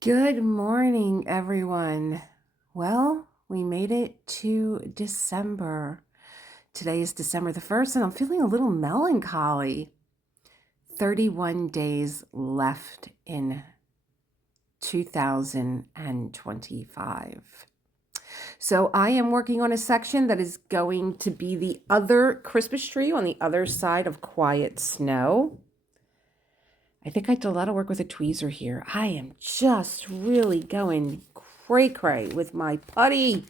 Good morning, everyone. Well, we made it to December. Today is December the 1st, and I'm feeling a little melancholy. 31 days left in 2025. So I am working on a section that is going to be the other Christmas tree on the other side of Quiet Snow. I think I did a lot of work with a tweezer here. I am just really going cray-cray with my putty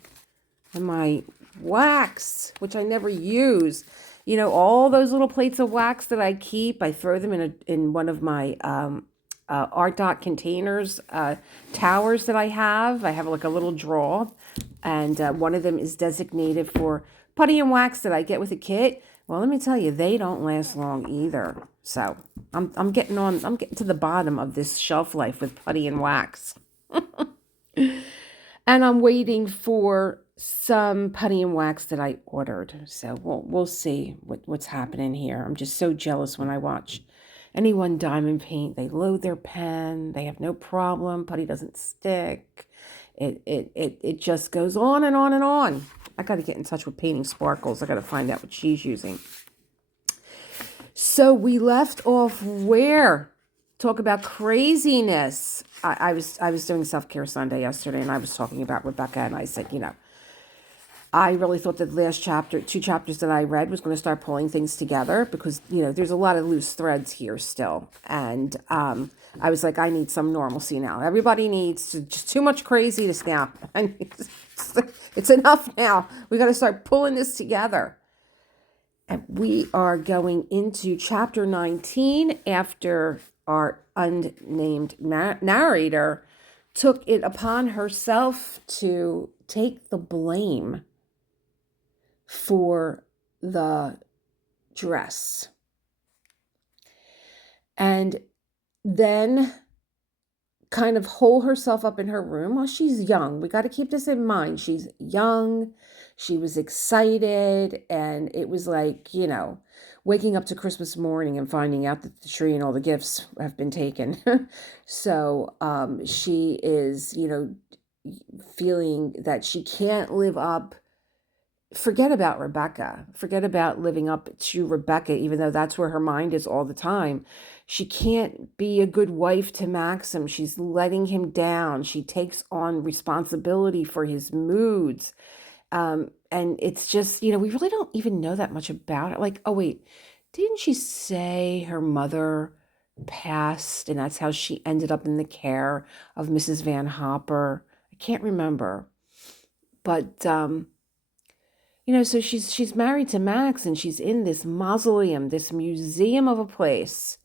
and my wax, which I never use. All those little plates of wax that I keep, I throw them in one of my Art Dot containers, towers that I have. I have like a little drawer, and one of them is designated for putty and wax that I get with a kit. Well, let me tell you, they don't last long either. So I'm getting to the bottom of this shelf life with putty and wax. And I'm waiting for some putty and wax that I ordered. So we'll see what's happening here. I'm just so jealous when I watch anyone diamond paint. They load their pen. They have no problem. Putty doesn't stick. It just goes on and on and on. I got to get in touch with Painting Sparkles. I got to find out what she's using. So we left off where? Talk about craziness. I was doing Self-Care Sunday yesterday, and I was talking about Rebecca, and I said, I really thought that the last two chapters that I read was going to start pulling things together because, there's a lot of loose threads here still. And I was like, I need some normalcy now. Everybody needs just too much crazy to snap. It's enough now. We got to start pulling this together. And we are going into chapter 19 after our unnamed narrator took it upon herself to take the blame for the dress. And then kind of hole herself up in her room. Well, she's young. We got to keep this in mind. She's young. She was excited. And it was like, waking up to Christmas morning and finding out that the tree and all the gifts have been taken. So she is, feeling that she can't live up. Forget about Rebecca. Forget about living up to Rebecca, even though that's where her mind is all the time. She can't be a good wife to Maxim. She's letting him down. She takes on responsibility for his moods. And it's just, we really don't even know that much about it. Like, oh, wait, didn't she say her mother passed and that's how she ended up in the care of Mrs. Van Hopper? I can't remember. But, so she's married to Max and she's in this mausoleum, this museum of a place.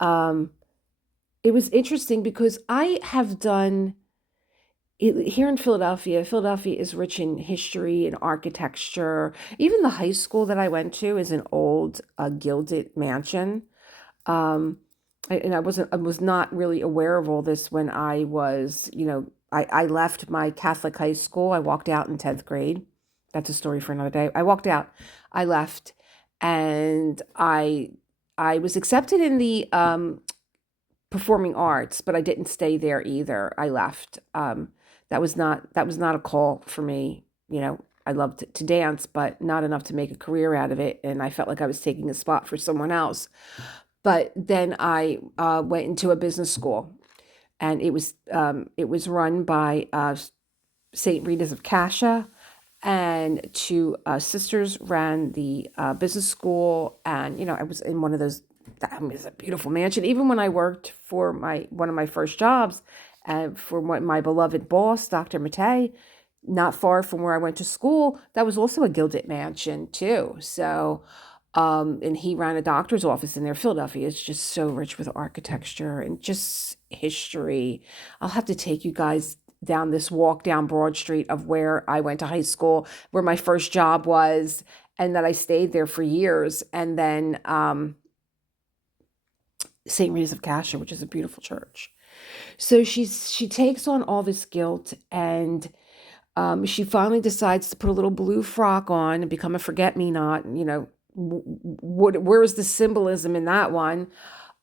It was interesting because I have done here in Philadelphia. Philadelphia is rich in history and architecture. Even the high school that I went to is an old gilded mansion. I was not really aware of all this when I was, I left my Catholic high school. I walked out in 10th grade. That's a story for another day. I walked out, I left, and I was accepted in the performing arts, but I didn't stay there either. I left. That was not a call for me. I loved to dance, but not enough to make a career out of it, and I felt like I was taking a spot for someone else. But then I went into a business school, and it was run by St. Rita's of Cascia, and two sisters ran the business school. And I was in one of those. It's a beautiful mansion. Even when I worked for one of my first jobs, for my beloved boss, Dr. Matei, not far from where I went to school, that was also a gilded mansion too. So, and he ran a doctor's office in there. Philadelphia is just so rich with architecture and just history. I'll have to take you guys down this walk down Broad Street of where I went to high school, where my first job was, and that I stayed there for years. And then St. Rita's of Cascia, which is a beautiful church. So she takes on all this guilt, and she finally decides to put a little blue frock on and become a forget-me-not. Where is the symbolism in that one?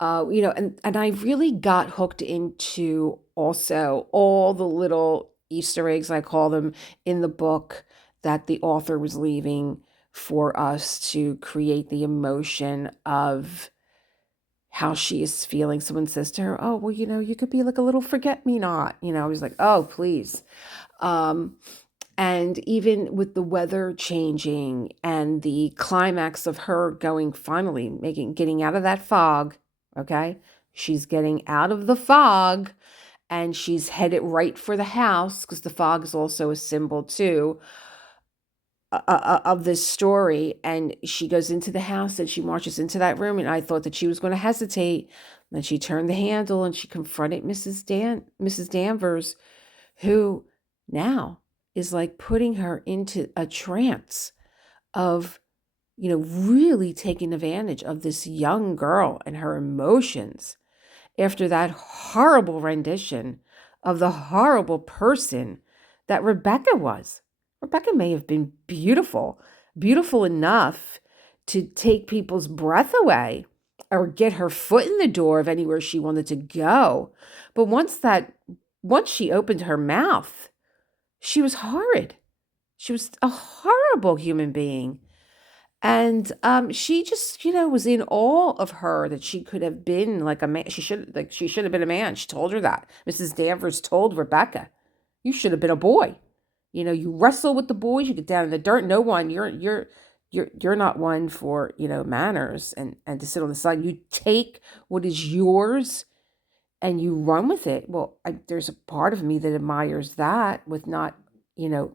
And I really got hooked into also all the little Easter eggs, I call them, in the book that the author was leaving for us to create the emotion of how she is feeling. Someone says to her, "Oh, well, you could be like a little forget me not." I was like, "Oh, please." Um, and even with the weather changing and the climax of her going finally getting out of that fog, okay? She's getting out of the fog and she's headed right for the house because the fog is also a symbol too of this story. And she goes into the house and she marches into that room. And I thought that she was going to hesitate. Then she turned the handle and she confronted Mrs. Danvers, who now is like putting her into a trance of, really taking advantage of this young girl and her emotions after that horrible rendition of the horrible person that Rebecca was. Rebecca may have been beautiful, beautiful enough to take people's breath away or get her foot in the door of anywhere she wanted to go. But once she opened her mouth, she was horrid. She was a horrible human being. And she just, was in awe of her that she could have been like a man. She should have been a man. She told her that. Mrs. Danvers told Rebecca, "You should have been a boy. You wrestle with the boys. You get down in the dirt. No one. You're not one for manners and to sit on the side. You take what is yours and you run with it." Well, there's a part of me that admires that with not,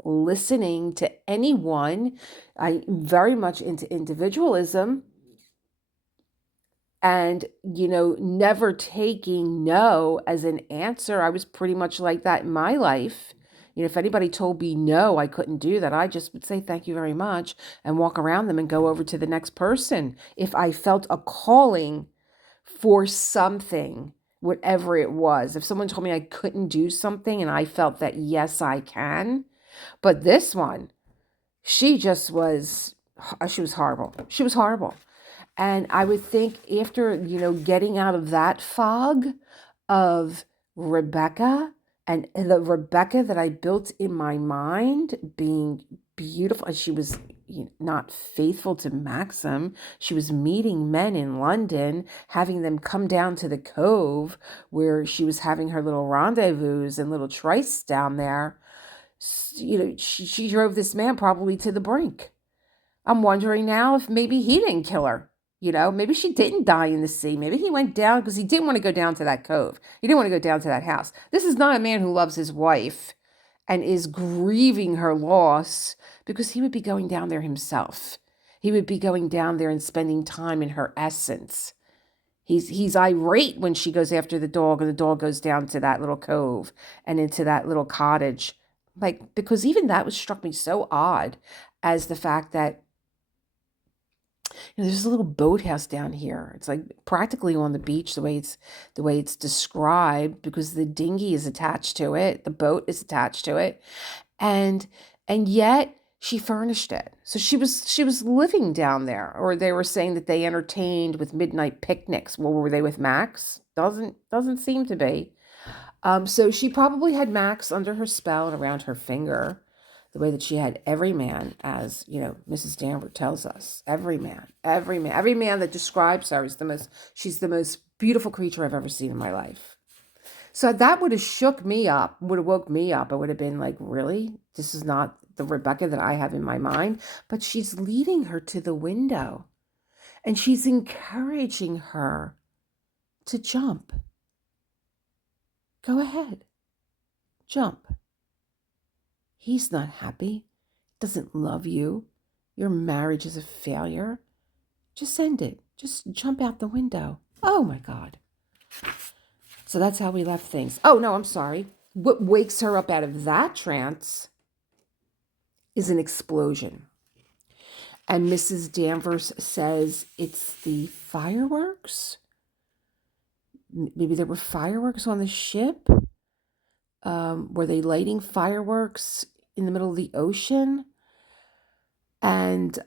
listening to anyone. I'm very much into individualism and, never taking no as an answer. I was pretty much like that in my life. If anybody told me no, I couldn't do that, I just would say thank you very much and walk around them and go over to the next person. If I felt a calling for something, whatever it was. If someone told me I couldn't do something and I felt that, yes, I can. But this one, she was horrible. She was horrible. And I would think after, getting out of that fog of Rebecca and the Rebecca that I built in my mind being beautiful, and she was not faithful to Maxim. She was meeting men in London, having them come down to the cove where she was having her little rendezvous and little trysts down there. She drove this man probably to the brink. I'm wondering now if maybe he didn't kill her. Maybe she didn't die in the sea. Maybe he went down because he didn't want to go down to that cove. He didn't want to go down to that house. This is not a man who loves his wife and is grieving her loss because he would be going down there himself. He would be going down there and spending time in her essence. He's irate when she goes after the dog and the dog goes down to that little cove and into that little cottage. Like, because even that was struck me so odd as the fact that there's a little boathouse down here. It's like practically on the beach the way it's described because the dinghy is attached to it, the boat is attached to it, and yet she furnished it. So she was living down there, or they were saying that they entertained with midnight picnics. Well, were they with Max? Doesn't seem to be. So she probably had Max under her spell and around her finger, the way that she had every man, as Mrs. Danvers tells us. Every man that describes her is she's the most beautiful creature I've ever seen in my life. So that would have shook me up, would have woke me up. I would have been like, really? This is not the Rebecca that I have in my mind. But she's leading her to the window and she's encouraging her to jump. Go ahead, jump. He's not happy, doesn't love you. Your marriage is a failure. Just end it. Just jump out the window. Oh my God. So that's how we left things. Oh no, I'm sorry. What wakes her up out of that trance is an explosion. And Mrs. Danvers says it's the fireworks. Maybe there were fireworks on the ship. Were they lighting fireworks in the middle of the ocean? And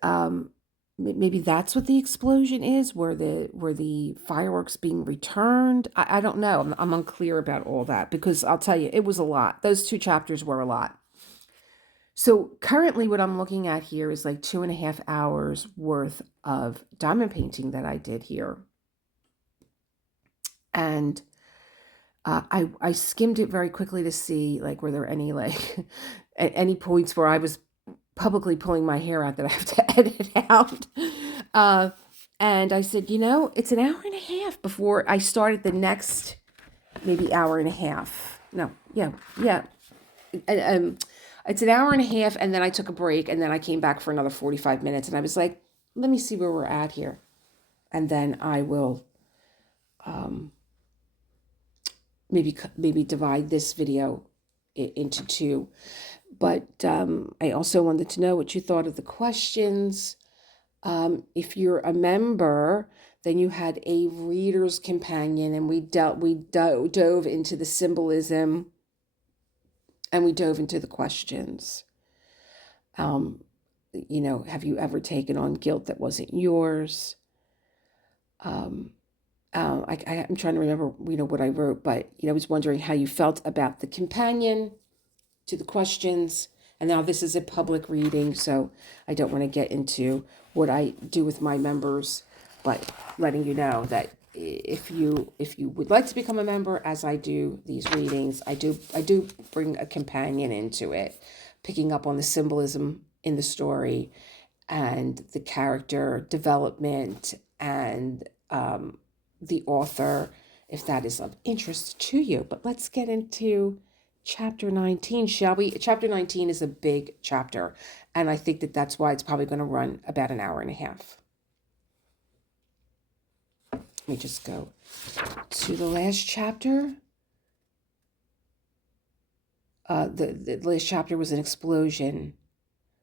maybe that's what the explosion is, where the fireworks being returned. I don't know. I'm unclear about all that, because I'll tell you, it was a lot. Those 2 chapters were a lot. So currently what I'm looking at here is like 2.5 hours worth of diamond painting that I did here. And I skimmed it very quickly to see, like, were there any, like, any points where I was publicly pulling my hair out that I have to edit out. And I said, it's an hour and a half before I started the next maybe hour and a half. No, yeah. It's an hour and a half, and then I took a break, and then I came back for another 45 minutes, and I was like, let me see where we're at here. And then I will maybe divide this video into two. But I also wanted to know what you thought of the questions. If you're a member, then you had a reader's companion, and we dove into the symbolism, and we dove into the questions. Have you ever taken on guilt that wasn't yours? I'm trying to remember, what I wrote, but, I was wondering how you felt about the companion to the questions. And now this is a public reading, so I don't want to get into what I do with my members, but letting you know that if you would like to become a member, as I do these readings, I do bring a companion into it, picking up on the symbolism in the story and the character development and the author, if that is of interest to you. But let's get into Chapter 19, shall we? Chapter 19 is a big chapter, and I think that's why it's probably going to run about an hour and a half. Let me just go to the last chapter. The last chapter was an explosion.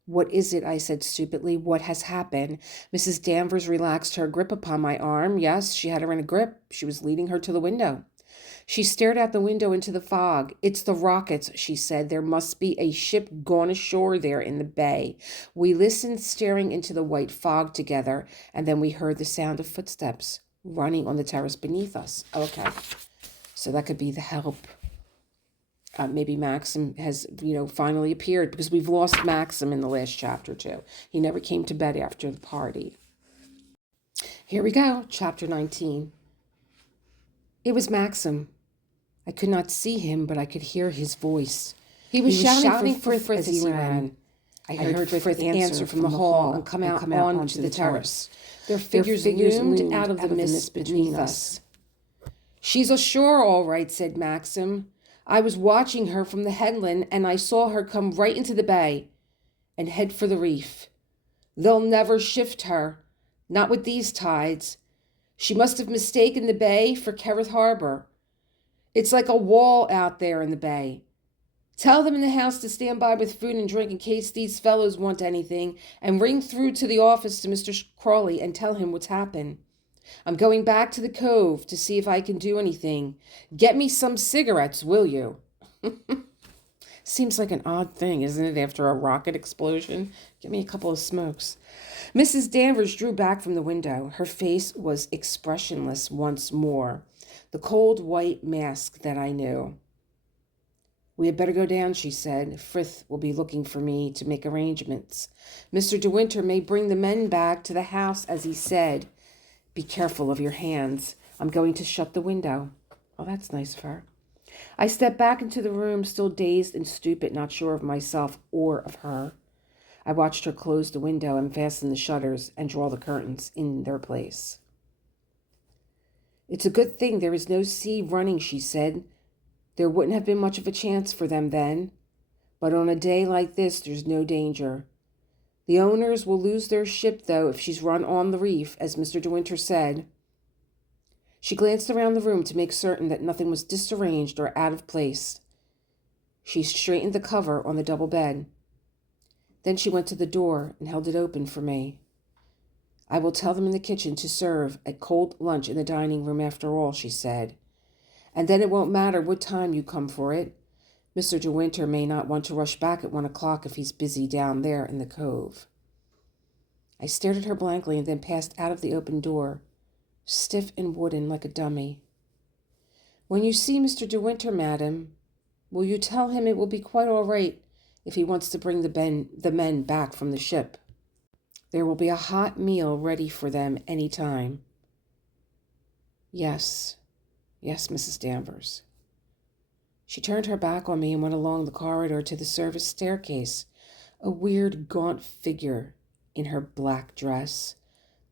What is it? I said stupidly. What has happened? Mrs. Danvers relaxed her grip upon my arm. Yes, she had her in a grip. She was leading her to the window. She stared out the window into the fog. It's the rockets, she said. There must be a ship gone ashore there in the bay. We listened, staring into the white fog together, and then we heard the sound of footsteps running on the terrace beneath us. Okay, so that could be the help. Maybe Maxim has, finally appeared, because we've lost Maxim in the last chapter too. He never came to bed after the party. Here we go, Chapter 19. It was Maxim. I could not see him, but I could hear his voice. He was shouting for Frith as he ran. I heard Frith answer from the hall and come out onto the terrace. Their figures loomed out of the mist between us. She's ashore, all right, said Maxim. I was watching her from the headland, and I saw her come right into the bay and head for the reef. They'll never shift her, not with these tides. She must have mistaken the bay for Kerrith Harbor. It's like a wall out there in the bay. Tell them in the house to stand by with food and drink in case these fellows want anything, and ring through to the office to Mr. Crawley and tell him what's happened. I'm going back to the cove to see if I can do anything. Get me some cigarettes, will you? Seems like an odd thing, isn't it, after a rocket explosion? Get me a couple of smokes. Mrs. Danvers drew back from the window. Her face was expressionless once more, the cold white mask that I knew. We had better go down, she said. Frith will be looking for me to make arrangements. Mr. De Winter may bring the men back to the house, as he said. Be careful of your hands. I'm going to shut the window. Oh, that's nice of her. I stepped back into the room, still dazed and stupid, not sure of myself or of her. I watched her close the window and fasten the shutters and draw the curtains in their place. It's a good thing there is no sea running, she said. There wouldn't have been much of a chance for them then. But on a day like this, there's no danger. The owners will lose their ship, though, if she's run on the reef, as Mr. De Winter said. She glanced around the room to make certain that nothing was disarranged or out of place. She straightened the cover on the double bed. Then she went to the door and held it open for me. I will tell them in the kitchen to serve a cold lunch in the dining room after all, she said. And then it won't matter what time you come for it. Mr. De Winter may not want to rush back at 1 o'clock if he's busy down there in the cove. I stared at her blankly and then passed out of the open door, stiff and wooden like a dummy. When you see Mr. De Winter, madam, will you tell him it will be quite all right if he wants to bring the men back from the ship? There will be a hot meal ready for them any time. Yes, Mrs. Danvers. She turned her back on me and went along the corridor to the service staircase, a weird, gaunt figure in her black dress,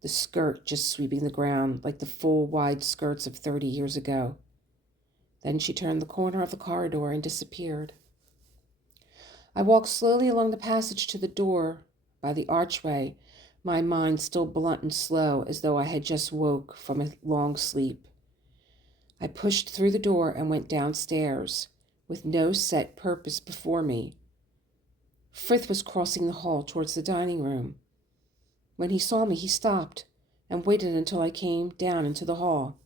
the skirt just sweeping the ground like the full, wide skirts of 30 years ago. Then she turned the corner of the corridor and disappeared. I walked slowly along the passage to the door by the archway, my mind still blunt and slow as though I had just woke from a long sleep. I pushed through the door and went downstairs, with no set purpose before me. Frith was crossing the hall towards the dining room. When he saw me, he stopped and waited until I came down into the hall.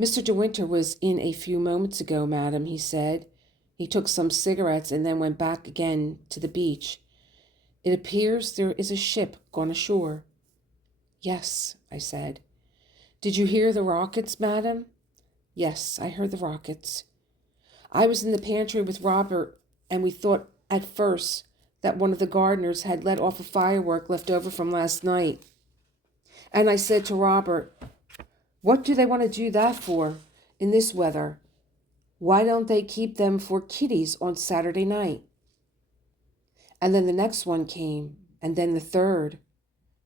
Mr. De Winter was in a few moments ago, madam, he said. He took some cigarettes and then went back again to the beach. It appears there is a ship gone ashore. Yes, I said. Did you hear the rockets, madam? Yes, I heard the rockets. I was in the pantry with Robert, and we thought at first that one of the gardeners had let off a firework left over from last night. And I said to Robert, what do they want to do that for in this weather? Why don't they keep them for kiddies on Saturday night? And then the next one came, and then the third.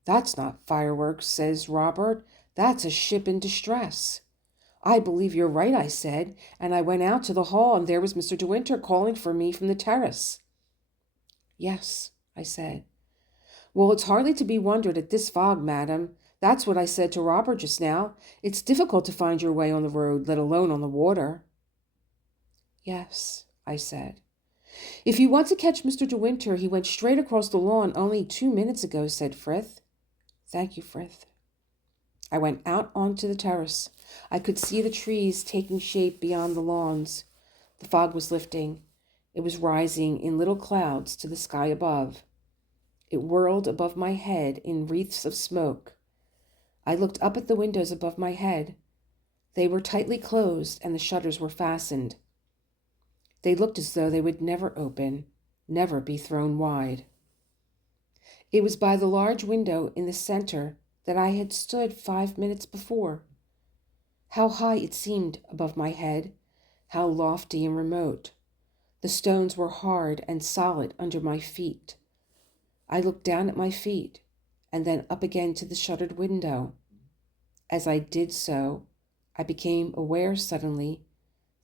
That's not fireworks, says Robert. That's a ship in distress. I believe you're right, I said, and I went out to the hall, and there was Mr. De Winter calling for me from the terrace. Yes, I said. Well, it's hardly to be wondered at this fog, madam. That's what I said to Robert just now. It's difficult to find your way on the road, let alone on the water. Yes, I said. If you want to catch Mr. De Winter, he went straight across the lawn only 2 minutes ago, said Frith. Thank you, Frith. I went out onto the terrace. I could see the trees taking shape beyond the lawns. The fog was lifting. It was rising in little clouds to the sky above. It whirled above my head in wreaths of smoke. I looked up at the windows above my head. They were tightly closed and the shutters were fastened. They looked as though they would never open, never be thrown wide. It was by the large window in the center that I had stood 5 minutes before. How high it seemed above my head, how lofty and remote. The stones were hard and solid under my feet. I looked down at my feet and then up again to the shuttered window. As I did so, I became aware suddenly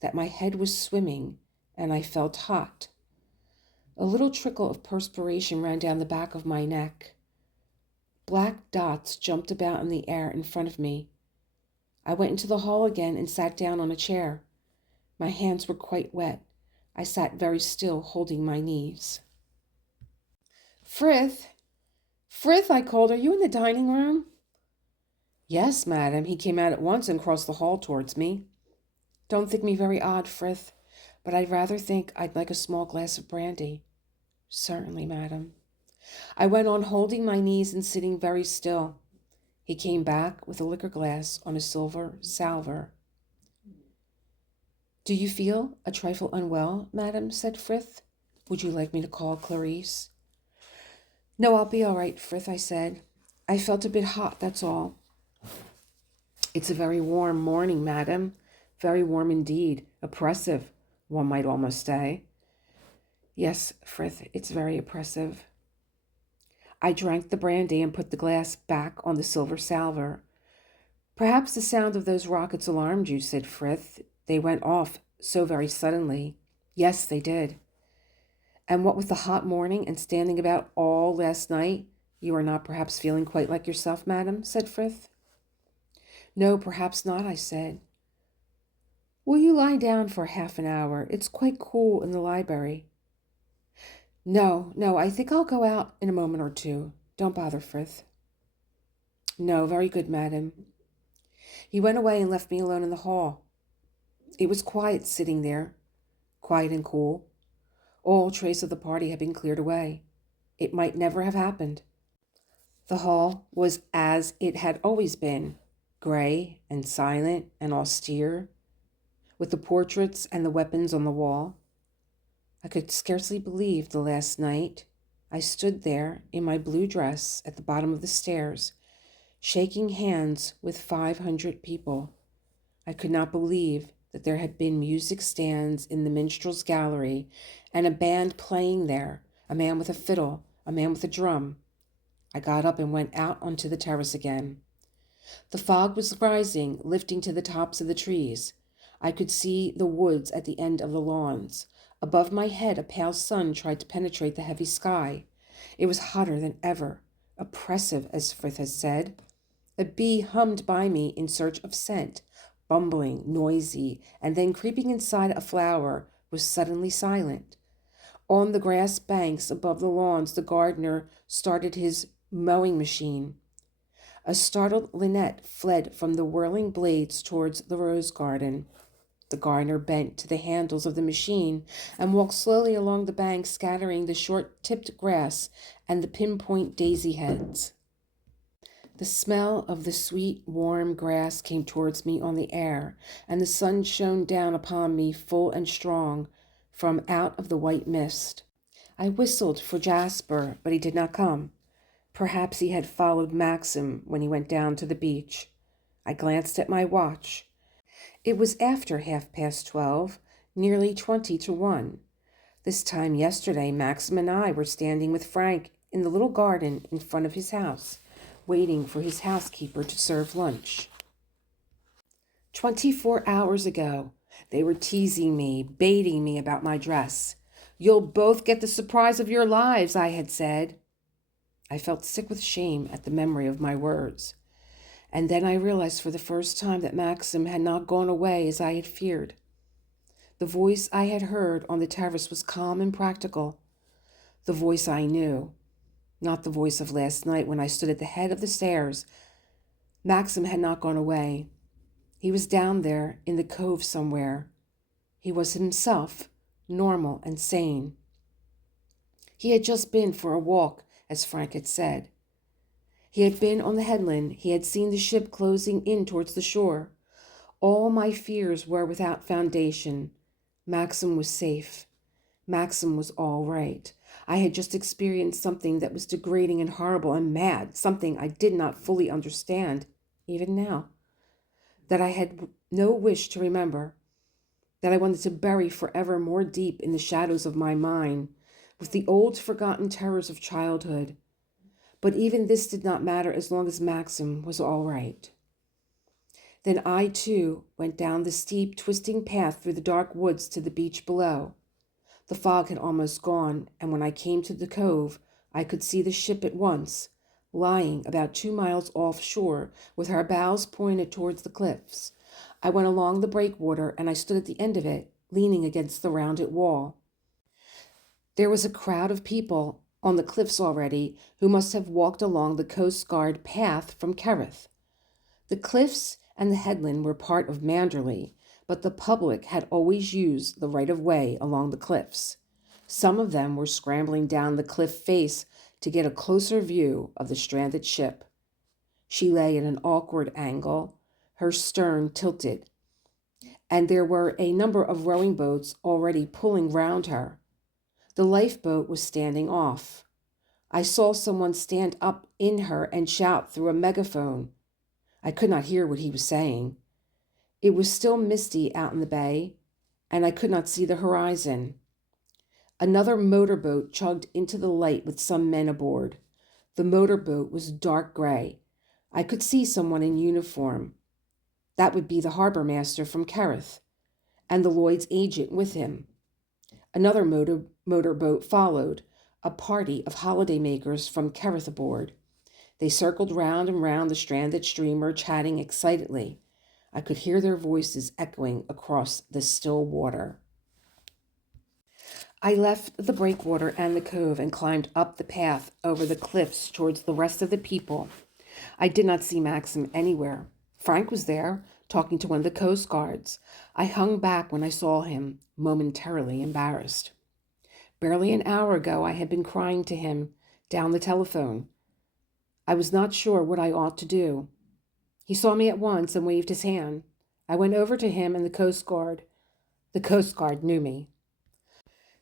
that my head was swimming and I felt hot. A little trickle of perspiration ran down the back of my neck. Black dots jumped about in the air in front of me. I went into the hall again and sat down on a chair. My hands were quite wet. I sat very still, holding my knees. Frith, I called. Are you in the dining room? Yes, madam. He came out at once and crossed the hall towards me. Don't think me very odd, Frith, but I'd rather think I'd like a small glass of brandy. Certainly, madam. I went on holding my knees and sitting very still. He came back with a liquor glass on a silver salver. Do you feel a trifle unwell, madam? Said Frith. Would you like me to call Clarice? No, I'll be all right, Frith, I said. I felt a bit hot, that's all. It's a very warm morning, madam. Very warm indeed. Oppressive, one might almost say. Yes, Frith, it's very oppressive. I drank the brandy and put the glass back on the silver salver. Perhaps the sound of those rockets alarmed you, said Frith. They went off so very suddenly. Yes, they did. And what with the hot morning and standing about all last night, you are not perhaps feeling quite like yourself, madam, said Frith. No, perhaps not, I said. Will you lie down for half an hour? It's quite cool in the library. No, I think I'll go out in a moment or two. Don't bother, Frith. No, very good, madam. He went away and left me alone in the hall. It was quiet sitting there, quiet and cool. All trace of the party had been cleared away. It might never have happened. The hall was as it had always been, gray and silent and austere, with the portraits and the weapons on the wall. I could scarcely believe the last night I stood there in my blue dress at the bottom of the stairs, shaking hands with 500 people. I could not believe that there had been music stands in the minstrel's gallery and a band playing there, a man with a fiddle, a man with a drum. I got up and went out onto the terrace again. The fog was rising, lifting to the tops of the trees. I could see the woods at the end of the lawns. Above my head, a pale sun tried to penetrate the heavy sky. It was hotter than ever, oppressive, as Frith has said. A bee hummed by me in search of scent, bumbling, noisy, and then creeping inside a flower was suddenly silent. On the grass banks above the lawns, the gardener started his mowing machine. A startled linnet fled from the whirling blades towards the rose garden. The gardener bent to the handles of the machine and walked slowly along the bank, scattering the short-tipped grass and the pinpoint daisy heads. The smell of the sweet, warm grass came towards me on the air, and the sun shone down upon me full and strong from out of the white mist. I whistled for Jasper, but he did not come. Perhaps he had followed Maxim when he went down to the beach. I glanced at my watch. It was after 12:30, nearly 20 to 1. This time yesterday, Maxim and I were standing with Frank in the little garden in front of his house, waiting for his housekeeper to serve lunch. 24 hours ago, they were teasing me, baiting me about my dress. "You'll both get the surprise of your lives," I had said. I felt sick with shame at the memory of my words. And then I realized for the first time that Maxim had not gone away as I had feared. The voice I had heard on the terrace was calm and practical. The voice I knew, not the voice of last night when I stood at the head of the stairs. Maxim had not gone away. He was down there in the cove somewhere. He was himself, normal and sane. He had just been for a walk, as Frank had said. He had been on the headland. He had seen the ship closing in towards the shore. All my fears were without foundation. Maxim was safe. Maxim was all right. I had just experienced something that was degrading and horrible and mad, something I did not fully understand, even now, that I had no wish to remember, that I wanted to bury forever more deep in the shadows of my mind, with the old forgotten terrors of childhood. But even this did not matter as long as Maxim was all right. Then I, too, went down the steep, twisting path through the dark woods to the beach below. The fog had almost gone, and when I came to the cove, I could see the ship at once, lying about 2 miles offshore, with her bows pointed towards the cliffs. I went along the breakwater, and I stood at the end of it, leaning against the rounded wall. There was a crowd of people on the cliffs already who must have walked along the Coast Guard path from Kerrith. The cliffs and the headland were part of Manderley, but the public had always used the right-of-way along the cliffs. Some of them were scrambling down the cliff face to get a closer view of the stranded ship. She lay at an awkward angle, her stern tilted, and there were a number of rowing boats already pulling round her. The lifeboat was standing off. I saw someone stand up in her and shout through a megaphone. I could not hear what he was saying. It was still misty out in the bay, and I could not see the horizon. Another motorboat chugged into the light with some men aboard. The motorboat was dark gray. I could see someone in uniform. That would be the harbor master from Kerrith, and the Lloyd's agent with him. Another motorboat followed, a party of holidaymakers from Kerrith aboard. They circled round and round the stranded steamer, chatting excitedly. I could hear their voices echoing across the still water. I left the breakwater and the cove and climbed up the path over the cliffs towards the rest of the people. I did not see Maxim anywhere. Frank was there, talking to one of the Coast Guards. I hung back when I saw him, momentarily embarrassed. Barely an hour ago, I had been crying to him down the telephone. I was not sure what I ought to do. He saw me at once and waved his hand. I went over to him and the Coast Guard. The Coast Guard knew me.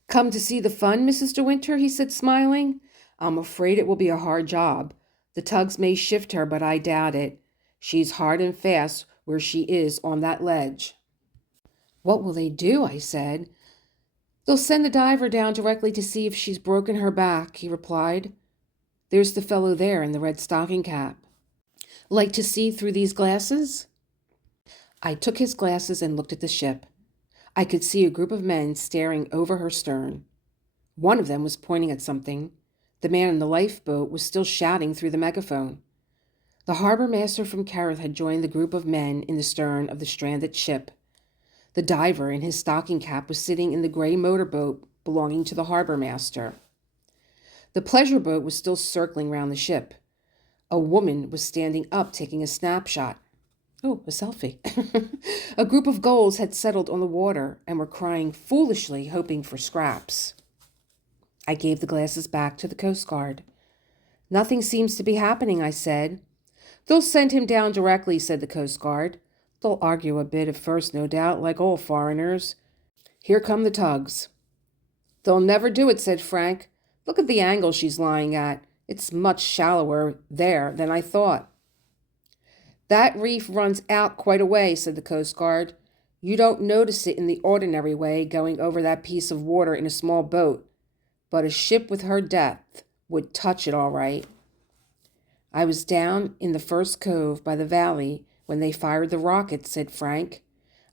"Come to see the fun, Mrs. De Winter?" he said, smiling. "I'm afraid it will be a hard job. The tugs may shift her, but I doubt it. She's hard and fast where she is on that ledge." "What will they do?" I said. "They'll send the diver down directly to see if she's broken her back," he replied. "There's the fellow there in the red stocking cap. Like to see through these glasses?" I took his glasses and looked at the ship. I could see a group of men staring over her stern. One of them was pointing at something. The man in the lifeboat was still shouting through the megaphone. The harbor master from Kerrith had joined the group of men in the stern of the stranded ship. The diver in his stocking cap was sitting in the gray motorboat belonging to the harbor master. The pleasure boat was still circling round the ship. A woman was standing up taking a snapshot. Oh, a selfie. A group of gulls had settled on the water and were crying foolishly, hoping for scraps. I gave the glasses back to the Coast Guard. "Nothing seems to be happening," I said. "They'll send him down directly," said the Coast Guard. "They'll argue a bit at first, no doubt, like all foreigners. Here come the tugs." "They'll never do it," said Frank. "Look at the angle she's lying at. It's much shallower there than I thought." "That reef runs out quite a way," said the Coast Guard. "You don't notice it in the ordinary way going over that piece of water in a small boat, but a ship with her depth would touch it all right." "I was down in the first cove by the valley when they fired the rockets," said Frank.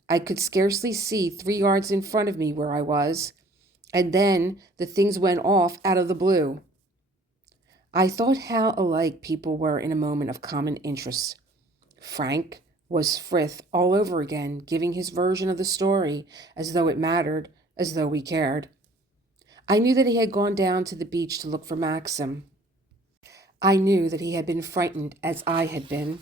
"I could scarcely see 3 yards in front of me where I was, and then the things went off out of the blue." I thought how alike people were in a moment of common interest. Frank was Frith all over again, giving his version of the story as though it mattered, as though we cared. I knew that he had gone down to the beach to look for Maxim. I knew that he had been frightened as I had been.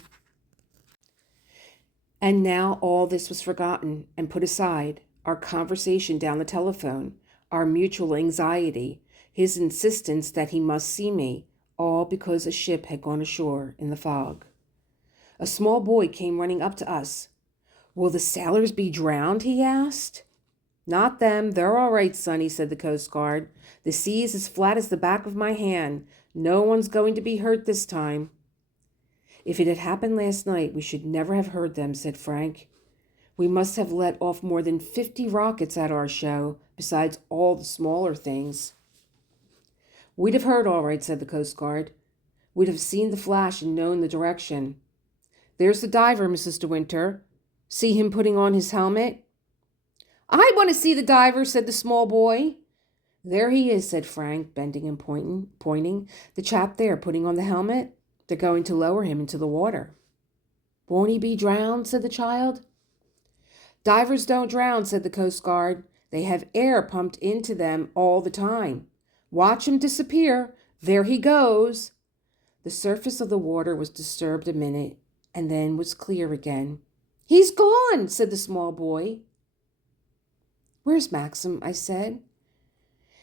And now all this was forgotten and put aside, our conversation down the telephone, our mutual anxiety, his insistence that he must see me, all because a ship had gone ashore in the fog. A small boy came running up to us. "Will the sailors be drowned?" he asked. "Not them. They're all right, Sonny," said the Coast Guard. "The sea is as flat as the back of my hand. No one's going to be hurt this time." "If it had happened last night, we should never have heard them," said Frank. "We must have let off more than 50 rockets at our show, besides all the smaller things." "We'd have heard all right," said the Coast Guard. "We'd have seen the flash and known the direction. There's the diver, Mrs. De Winter. See him putting on his helmet?" "I want to see the diver," said the small boy. "There he is," said Frank, bending and pointing. "The chap there putting on the helmet. They're going to lower him into the water." "Won't he be drowned?" said the child. "Divers don't drown," said the Coast Guard. "They have air pumped into them all the time. Watch him disappear. There he goes." The surface of the water was disturbed a minute and then was clear again. "He's gone," said the small boy. "Where's Maxim?" I said.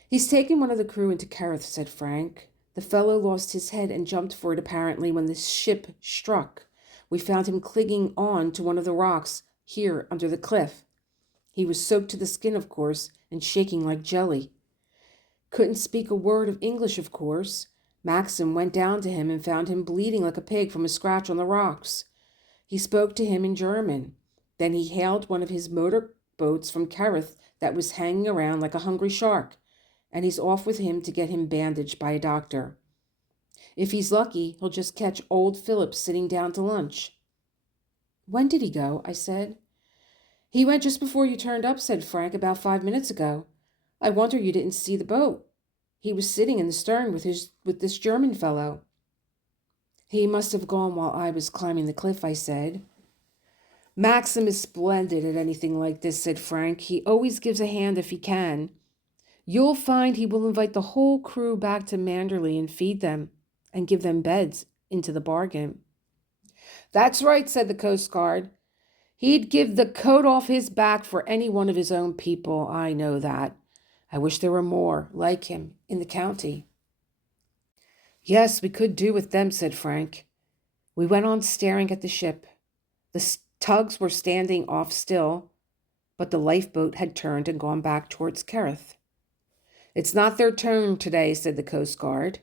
"He's taken one of the crew into Kerrith," said Frank. "The fellow lost his head and jumped for it apparently when the ship struck. We found him clinging on to one of the rocks here under the cliff. He was soaked to the skin, of course, and shaking like jelly. Couldn't speak a word of English, of course. Maxim went down to him and found him bleeding like a pig from a scratch on the rocks. He spoke to him in German. Then he hailed one of his motor boats from Kerrith that was hanging around like a hungry shark, and he's off with him to get him bandaged by a doctor. If he's lucky, he'll just catch old Phillips sitting down to lunch." "When did he go?" I said. "He went just before you turned up," said Frank, "about 5 minutes ago. I wonder you didn't see the boat. He was sitting in the stern with this German fellow." "He must have gone while I was climbing the cliff," I said. "Maxim is splendid at anything like this," said Frank. "He always gives a hand if he can. You'll find he will invite the whole crew back to Manderley and feed them, and give them beds into the bargain." "That's right," said the Coast Guard. "He'd give the coat off his back for any one of his own people, I know that. I wish there were more like him in the county." Yes, we could do with them, said Frank. We went on staring at the ship. The tugs were standing off still, but the lifeboat had turned and gone back towards Kerrith. It's not their turn today, said the Coast Guard.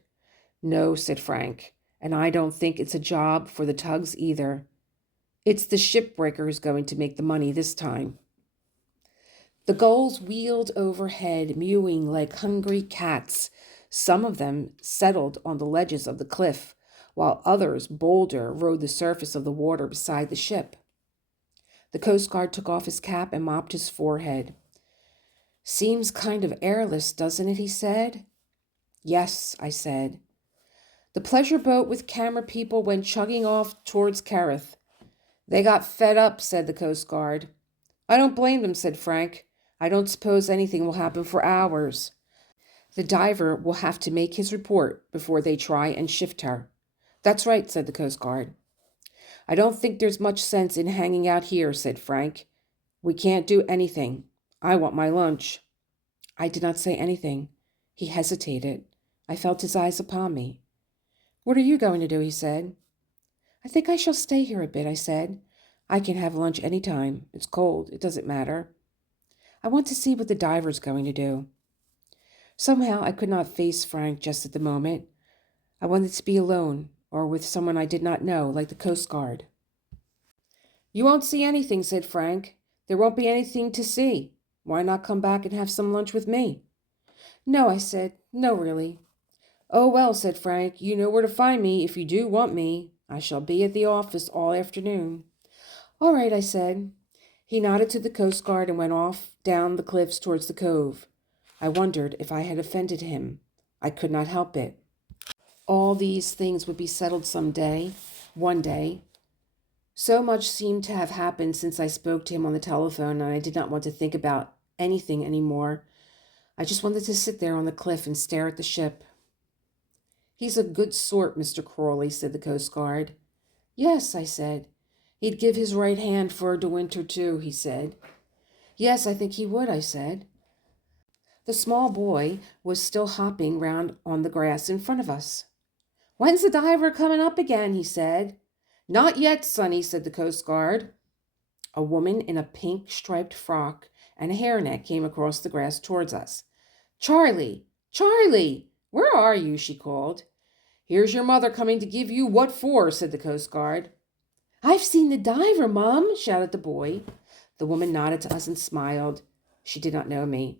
No, said Frank, and I don't think it's a job for the tugs either. It's the shipbreaker who's going to make the money this time. The gulls wheeled overhead, mewing like hungry cats. Some of them settled on the ledges of the cliff, while others, bolder, rode the surface of the water beside the ship. The Coast Guard took off his cap and mopped his forehead. Seems kind of airless, doesn't it? He said. Yes, I said. The pleasure boat with camera people went chugging off towards Kerrith. They got fed up, said the Coast Guard. I don't blame them, said Frank. I don't suppose anything will happen for hours. The diver will have to make his report before they try and shift her. That's right, said the Coast Guard. I don't think there's much sense in hanging out here, said Frank. We can't do anything. I want my lunch. I did not say anything. He hesitated. I felt his eyes upon me. What are you going to do? He said. I think I shall stay here a bit, I said. I can have lunch any time. It's cold. It doesn't matter. I want to see what the diver's going to do. Somehow I could not face Frank just at the moment. I wanted to be alone, or with someone I did not know, like the Coast Guard. You won't see anything, said Frank. There won't be anything to see. Why not come back and have some lunch with me? No, I said. No, really. Oh, well, said Frank, you know where to find me if you do want me. I shall be at the office all afternoon. All right, I said. He nodded to the Coast Guard and went off down the cliffs towards the cove. I wondered if I had offended him. I could not help it. All these things would be settled some day, one day. So much seemed to have happened since I spoke to him on the telephone, and I did not want to think about anything anymore. I just wanted to sit there on the cliff and stare at the ship. He's a good sort, Mr. Crawley, said the Coast Guard. Yes, I said. He'd give his right hand for De Winter, too, he said. Yes, I think he would, I said. The small boy was still hopping round on the grass in front of us. When's the diver coming up again? He said. Not yet, Sonny, said the Coast Guard. A woman in a pink striped frock and a hairnet came across the grass towards us. Charlie! Charlie! Where are you? She called. Here's your mother coming to give you what for, said the Coast Guard. I've seen the diver, Mum, shouted the boy. The woman nodded to us and smiled. She did not know me.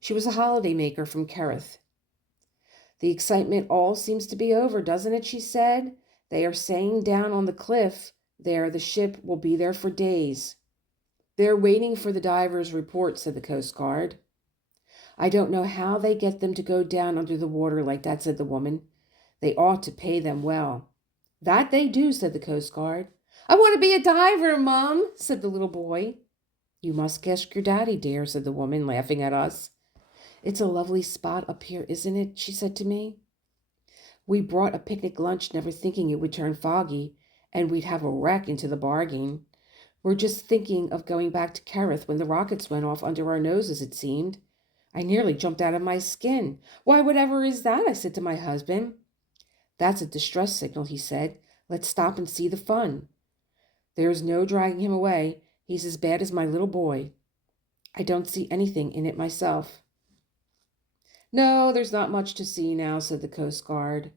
She was a holiday-maker from Kerrith. The excitement all seems to be over, doesn't it? She said. They are saying down on the cliff there the ship will be there for days. They're waiting for the diver's report, said the Coast Guard. I don't know how they get them to go down under the water like that, said the woman. They ought to pay them well. That they do, said the Coast Guard. I want to be a diver, Mum, said the little boy. You must ask your daddy, dear, said the woman, laughing at us. It's a lovely spot up here, isn't it? She said to me. We brought a picnic lunch, never thinking it would turn foggy, and we'd have a wreck into the bargain. We're just thinking of going back to Kerrith when the rockets went off under our noses, it seemed. I nearly jumped out of my skin. Why, whatever is that? I said to my husband. That's a distress signal, he said. Let's stop and see the fun. There's no dragging him away. He's as bad as my little boy. I don't see anything in it myself. No, there's not much to see now, said the Coast Guard.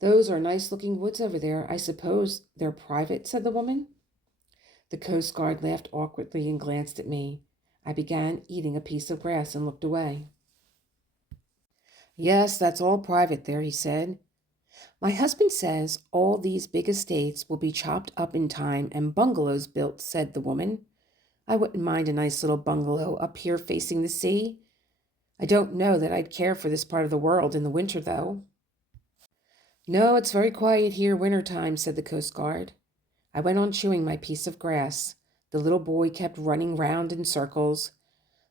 Those are nice-looking woods over there. I suppose they're private, said the woman. The Coast Guard laughed awkwardly and glanced at me. I began eating a piece of grass and looked away. Yes, that's all private there, he said. My husband says all these big estates will be chopped up in time and bungalows built, said the woman. I wouldn't mind a nice little bungalow up here facing the sea. I don't know that I'd care for this part of the world in the winter, though. No, it's very quiet here winter time, said the Coast Guard. I went on chewing my piece of grass. The little boy kept running round in circles.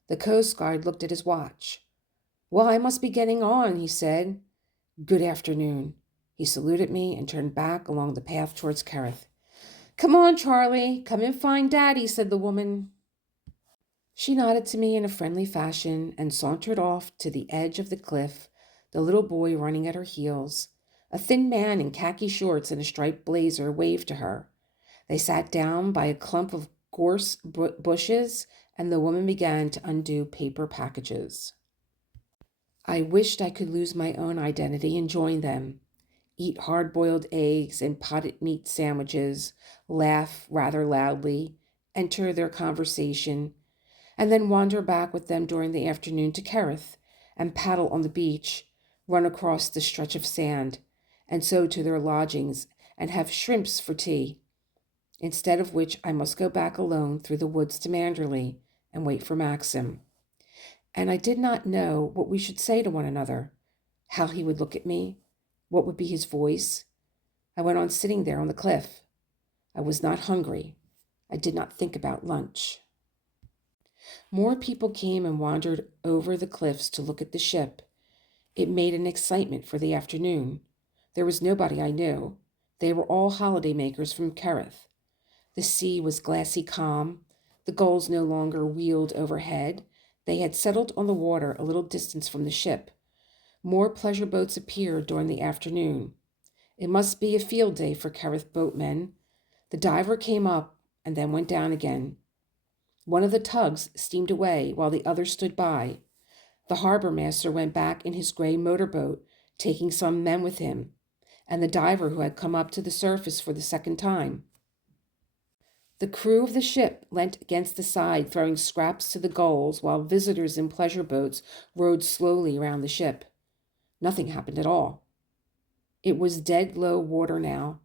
The Coast Guard looked at his watch. Well, I must be getting on, he said. Good afternoon. He saluted me and turned back along the path towards Kerrith. Come on, Charlie. Come and find Daddy, said the woman. She nodded to me in a friendly fashion and sauntered off to the edge of the cliff, the little boy running at her heels. A thin man in khaki shorts and a striped blazer waved to her. They sat down by a clump of gorse bushes, and the woman began to undo paper packages. I wished I could lose my own identity and join them, eat hard-boiled eggs and potted meat sandwiches, laugh rather loudly, enter their conversation, and then wander back with them during the afternoon to Kerrith and paddle on the beach, run across the stretch of sand, and so to their lodgings and have shrimps for tea, instead of which I must go back alone through the woods to Manderley and wait for Maxim. And I did not know what we should say to one another, how he would look at me, what would be his voice. I went on sitting there on the cliff. I was not hungry. I did not think about lunch. More people came and wandered over the cliffs to look at the ship. It made an excitement for the afternoon. There was nobody I knew. They were all holidaymakers from Kerrith. The sea was glassy calm. The gulls no longer wheeled overhead. They had settled on the water a little distance from the ship. More pleasure boats appeared during the afternoon. It must be a field day for Kerrith boatmen. The diver came up and then went down again. One of the tugs steamed away while the other stood by. The harbor master went back in his gray motorboat, taking some men with him, and the diver who had come up to the surface for the second time. The crew of the ship leant against the side, throwing scraps to the gulls, while visitors in pleasure boats rowed slowly around the ship. Nothing happened at all. It was dead low water now,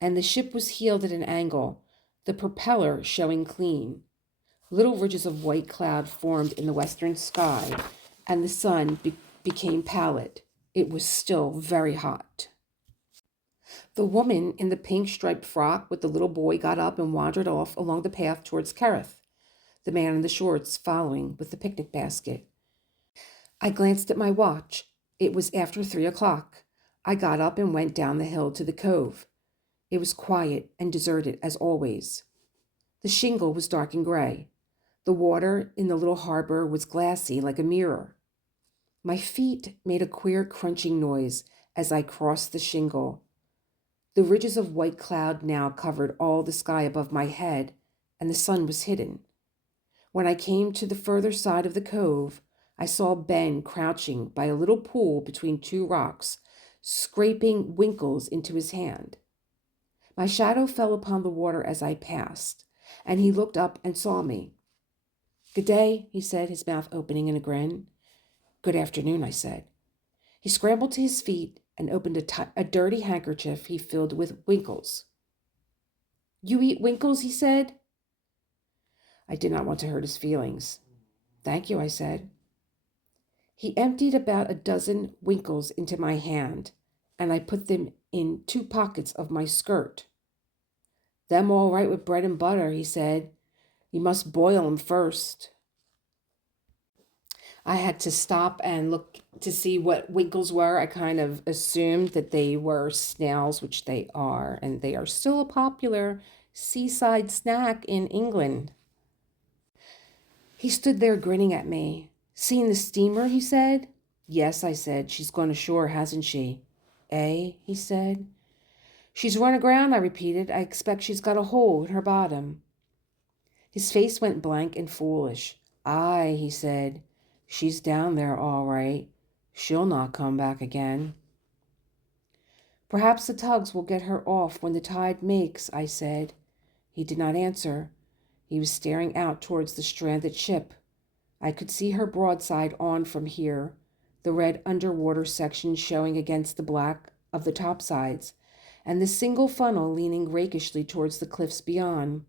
and the ship was heeled at an angle, the propeller showing clean. Little ridges of white cloud formed in the western sky, and the sun became pallid. It was still very hot. The woman in the pink striped frock with the little boy got up and wandered off along the path towards Kerrith, the man in the shorts following with the picnic basket. I glanced at my watch. It was after 3 o'clock. I got up and went down the hill to the cove. It was quiet and deserted as always. The shingle was dark and gray. The water in the little harbor was glassy like a mirror. My feet made a queer crunching noise as I crossed the shingle. The ridges of white cloud now covered all the sky above my head, and the sun was hidden. When I came to the further side of the cove, I saw Ben crouching by a little pool between two rocks, scraping winkles into his hand. My shadow fell upon the water as I passed, and he looked up and saw me. "Good day," he said, his mouth opening in a grin. "Good afternoon," I said. He scrambled to his feet and opened a dirty handkerchief he filled with winkles. "You eat winkles?" he said. I did not want to hurt his feelings. "Thank you," I said. He emptied about a dozen winkles into my hand, and I put them in 2 pockets of my skirt. "Them all right with bread and butter," he said. "You must boil 'em first." I had to stop and look to see what winkles were. I kind of assumed that they were snails, which they are, and they are still a popular seaside snack in England. He stood there grinning at me. "Seen the steamer?" he said. "Yes," I said. "She's gone ashore, hasn't she?" "Eh?" he said. "She's run aground," I repeated. "I expect she's got a hole in her bottom." His face went blank and foolish. "Aye," he said. "She's down there all right. She'll not come back again." "Perhaps the tugs will get her off when the tide makes," I said. He did not answer. He was staring out towards the stranded ship. I could see her broadside on from here, the red underwater section showing against the black of the topsides, and the single funnel leaning rakishly towards the cliffs beyond.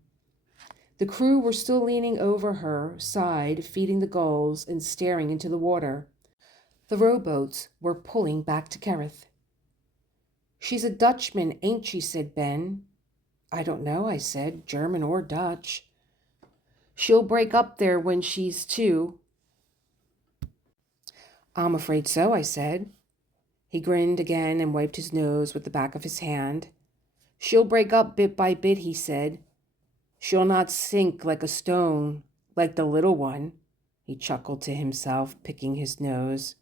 The crew were still leaning over her side, feeding the gulls and staring into the water. The rowboats were pulling back to Kerrith. "She's a Dutchman, ain't she?" said Ben. "I don't know," I said, "German or Dutch." "She'll break up there when she's 2. "I'm afraid so," I said. He grinned again and wiped his nose with the back of his hand. "She'll break up bit by bit," he said. "She'll not sink like a stone, like the little one." He chuckled to himself, picking his nose.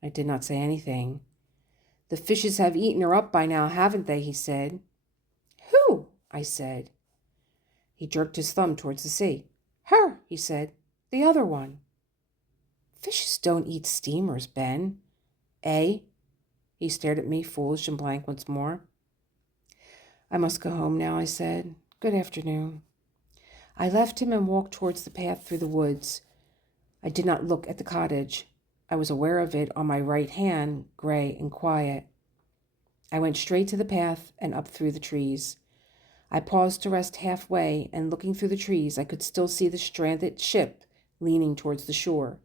I did not say anything. The fishes have eaten her up by now, haven't they? He said. Who? I said. He jerked his thumb towards the sea. Her, he said. The other one. Fishes don't eat steamers, Ben. Eh? He stared at me, foolish and blank once more. I must go home now, I said. Good afternoon. I left him and walked towards the path through the woods. I did not look at the cottage. I was aware of it on my right hand, gray and quiet. I went straight to the path and up through the trees. I paused to rest halfway, and looking through the trees, I could still see the stranded ship leaning towards the shore.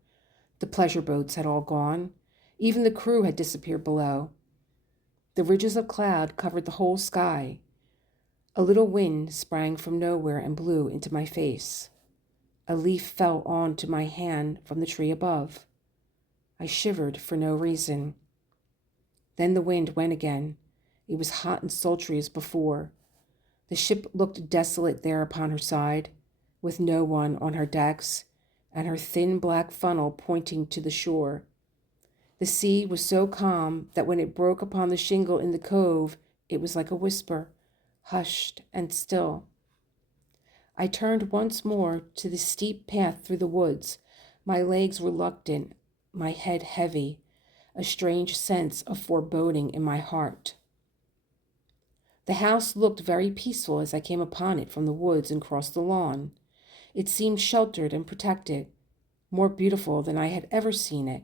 The pleasure boats had all gone. Even the crew had disappeared below. The ridges of cloud covered the whole sky. A little wind sprang from nowhere and blew into my face. A leaf fell onto my hand from the tree above. I shivered for no reason. Then the wind went again. It was hot and sultry as before. The ship looked desolate there upon her side, with no one on her decks, and her thin black funnel pointing to the shore. The sea was so calm that when it broke upon the shingle in the cove, it was like a whisper, hushed and still. I turned once more to the steep path through the woods, my legs reluctant, my head heavy, a strange sense of foreboding in my heart. The house looked very peaceful as I came upon it from the woods and crossed the lawn. It seemed sheltered and protected, more beautiful than I had ever seen it.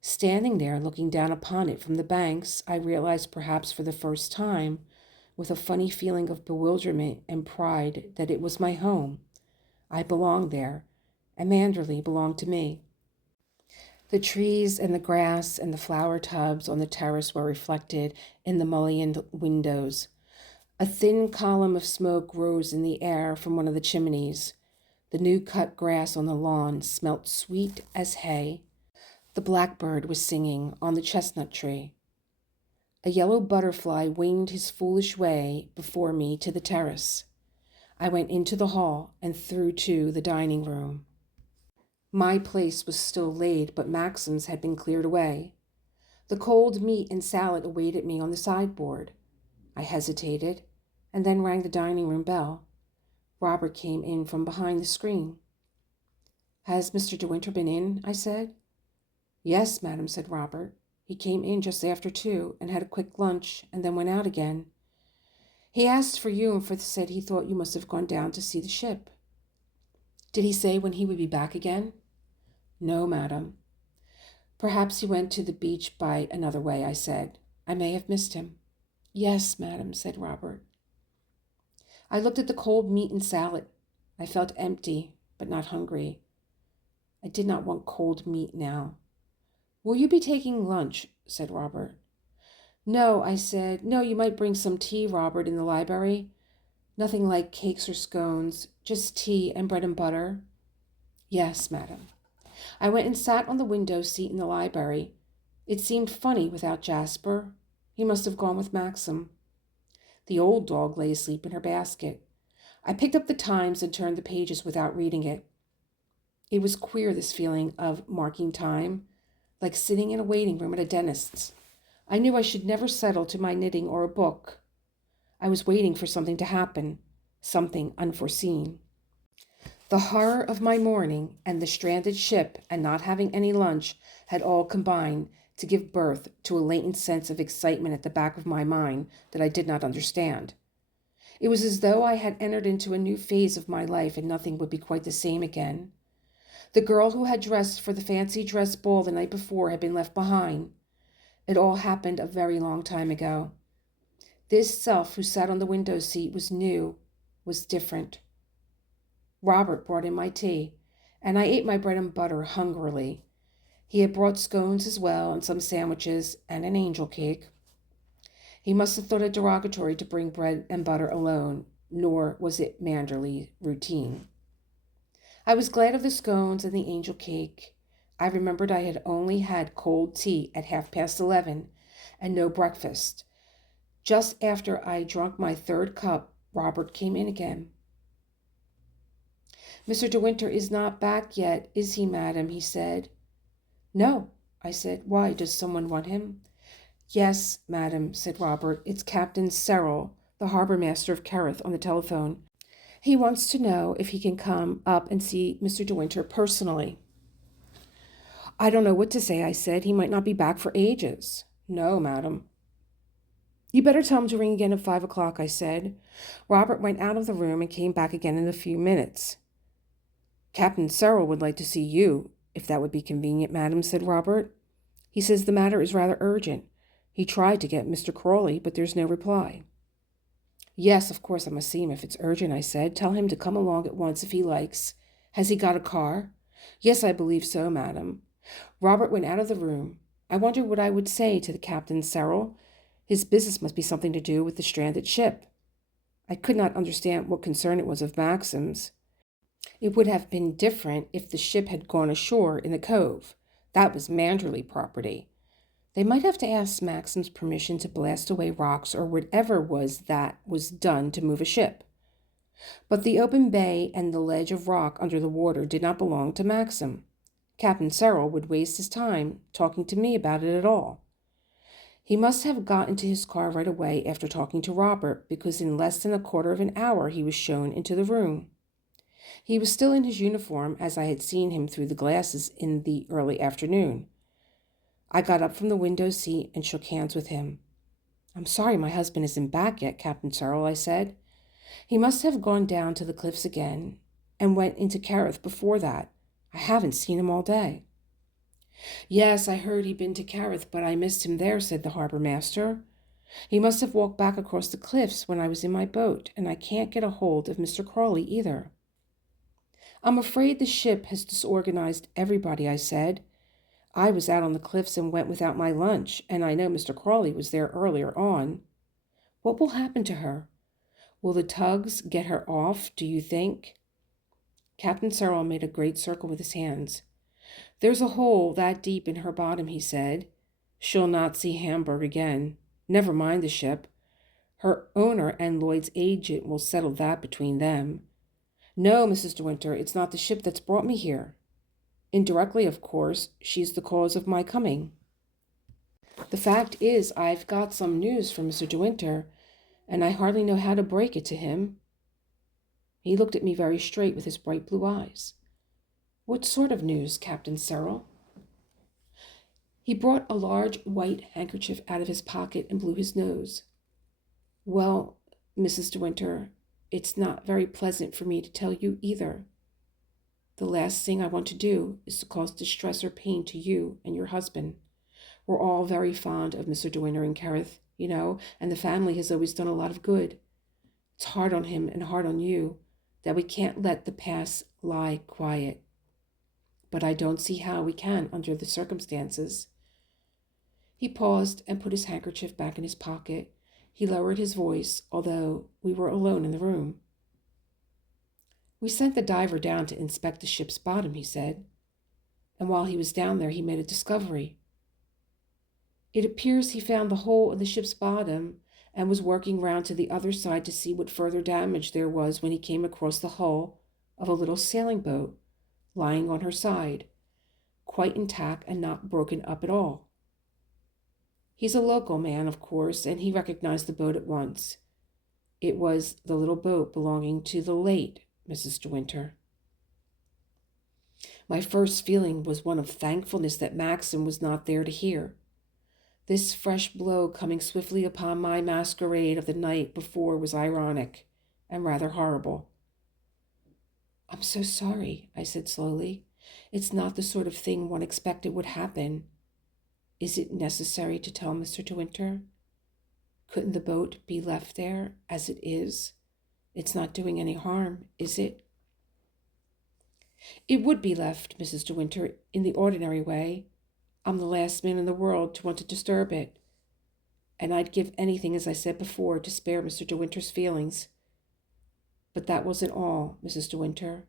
Standing there looking down upon it from the banks, I realized perhaps for the first time, with a funny feeling of bewilderment and pride, that it was my home. I belonged there, and Manderley belonged to me. The trees and the grass and the flower tubs on the terrace were reflected in the mullioned windows. A thin column of smoke rose in the air from one of the chimneys. The new-cut grass on the lawn smelt sweet as hay. The blackbird was singing on the chestnut tree. A yellow butterfly winged his foolish way before me to the terrace. I went into the hall and through to the dining room. My place was still laid, but Maxim's had been cleared away. The cold meat and salad awaited me on the sideboard. I hesitated, and then rang the dining room bell. Robert came in from behind the screen. Has Mr. De Winter been in? I said. Yes, madam, said Robert. He came in just after 2 and had a quick lunch and then went out again. He asked for you and said he thought you must have gone down to see the ship. Did he say when he would be back again? No, madam. Perhaps he went to the beach by another way, I said. I may have missed him. Yes, madam, said Robert. I looked at the cold meat and salad. I felt empty, but not hungry. I did not want cold meat now. Will you be taking lunch? Said Robert. No, I said. No, you might bring some tea, Robert, in the library. Nothing like cakes or scones, just tea and bread and butter. Yes, madam. I went and sat on the window seat in the library. It seemed funny without Jasper. He must have gone with Maxim. The old dog lay asleep in her basket. I picked up the Times and turned the pages without reading it. It was queer, this feeling of marking time, like sitting in a waiting room at a dentist's. I knew I should never settle to my knitting or a book. I was waiting for something to happen, something unforeseen. The horror of my morning and the stranded ship and not having any lunch had all combined to give birth to a latent sense of excitement at the back of my mind that I did not understand. It was as though I had entered into a new phase of my life and nothing would be quite the same again. The girl who had dressed for the fancy dress ball the night before had been left behind. It all happened a very long time ago. This self who sat on the window seat was new, was different. Robert brought in my tea, and I ate my bread and butter hungrily. He had brought scones as well, and some sandwiches, and an angel cake. He must have thought it derogatory to bring bread and butter alone, nor was it Manderley routine. I was glad of the scones and the angel cake. I remembered I had only had cold tea at 11:30 and no breakfast. Just after I drunk my 3rd cup, Robert came in again. Mr. De Winter is not back yet, is he, madam? He said. No, I said. Why, does someone want him? Yes, madam, said Robert. It's Captain Serrell, the harbor master of Kerrith, on the telephone. He wants to know if he can come up and see Mr. De Winter personally. I don't know what to say, I said. He might not be back for ages. No, madam. You better tell him to ring again at 5 o'clock, I said. Robert went out of the room and came back again in a few minutes. Captain Serrell would like to see you, if that would be convenient, madam, said Robert. He says the matter is rather urgent. He tried to get Mr. Crawley, but there's no reply. Yes, of course I must see him if it's urgent, I said. Tell him to come along at once if he likes. Has he got a car? Yes, I believe so, madam. Robert went out of the room. I wondered what I would say to the Captain Serrell. His business must be something to do with the stranded ship. I could not understand what concern it was of Maxim's. It would have been different if the ship had gone ashore in the cove. That was Manderley property. They might have to ask Maxim's permission to blast away rocks or whatever was done to move a ship. But the open bay and the ledge of rock under the water did not belong to Maxim. Captain Serrell would waste his time talking to me about it at all. He must have got into his car right away after talking to Robert, because in less than a quarter of an hour he was shown into the room. He was still in his uniform, as I had seen him through the glasses in the early afternoon. I got up from the window seat and shook hands with him. I'm sorry my husband isn't back yet, Captain Serrell, I said. He must have gone down to the cliffs again and went into Kerrith before that. I haven't seen him all day. Yes, I heard he'd been to Kerrith, but I missed him there, said the harbor master. He must have walked back across the cliffs when I was in my boat, and I can't get a hold of Mr. Crawley either. I'm afraid the ship has disorganized everybody, I said. I was out on the cliffs and went without my lunch, and I know Mr. Crawley was there earlier on. What will happen to her? Will the tugs get her off, do you think? Captain Serrell made a great circle with his hands. There's a hole that deep in her bottom, he said. She'll not see Hamburg again. Never mind the ship. Her owner and Lloyd's agent will settle that between them. No, Mrs. De Winter, it's not the ship that's brought me here. Indirectly, of course, she's the cause of my coming. The fact is, I've got some news from Mr. De Winter, and I hardly know how to break it to him. He looked at me very straight with his bright blue eyes. What sort of news, Captain Serrell? He brought a large white handkerchief out of his pocket and blew his nose. Well, Mrs. De Winter, it's not very pleasant for me to tell you either. The last thing I want to do is to cause distress or pain to you and your husband. We're all very fond of Mr. De Winter and Kerrith, you know, and the family has always done a lot of good. It's hard on him and hard on you that we can't let the past lie quiet. But I don't see how we can under the circumstances. He paused and put his handkerchief back in his pocket. He lowered his voice, although we were alone in the room. We sent the diver down to inspect the ship's bottom, he said. And while he was down there, he made a discovery. It appears he found the hole in the ship's bottom and was working round to the other side to see what further damage there was when he came across the hull of a little sailing boat lying on her side, quite intact and not broken up at all. He's a local man, of course, and he recognized the boat at once. It was the little boat belonging to the late Mrs. De Winter. My first feeling was one of thankfulness that Maxim was not there to hear. This fresh blow coming swiftly upon my masquerade of the night before was ironic and rather horrible. I'm so sorry, I said slowly. It's not the sort of thing one expected would happen. Is it necessary to tell Mr. De Winter? Couldn't the boat be left there as it is? It's not doing any harm, is it? It would be left, Mrs. De Winter, in the ordinary way. I'm the last man in the world to want to disturb it. And I'd give anything, as I said before, to spare Mr. De Winter's feelings. But that wasn't all, Mrs. De Winter.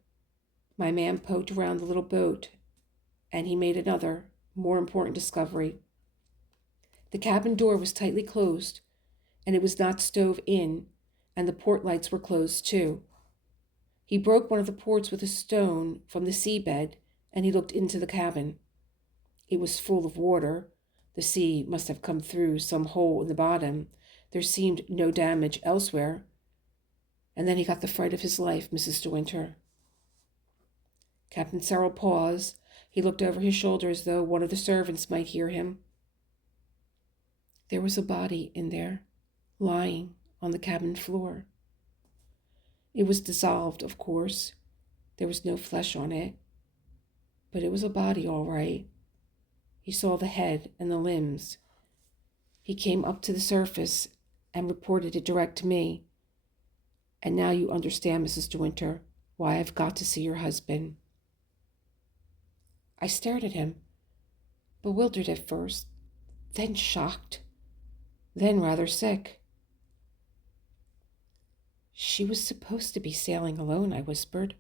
My man poked around the little boat, and he made another, more important discovery. The cabin door was tightly closed, and it was not stove in, and the port lights were closed too. He broke one of the ports with a stone from the seabed, and he looked into the cabin. It was full of water, The sea must have come through some hole in the bottom. There seemed no damage elsewhere. And then he got the fright of his life, Mrs. De Winter. Captain Cyril paused. He looked over his shoulder as though one of the servants might hear him. There was a body in there, lying on the cabin floor. It was dissolved, of course. There was no flesh on it. But it was a body, all right. He saw the head and the limbs. He came up to the surface and reported it direct to me. And now you understand, Mrs. De Winter, why I've got to see your husband. I stared at him, bewildered at first, then shocked, then rather sick. She was supposed to be sailing alone, I whispered.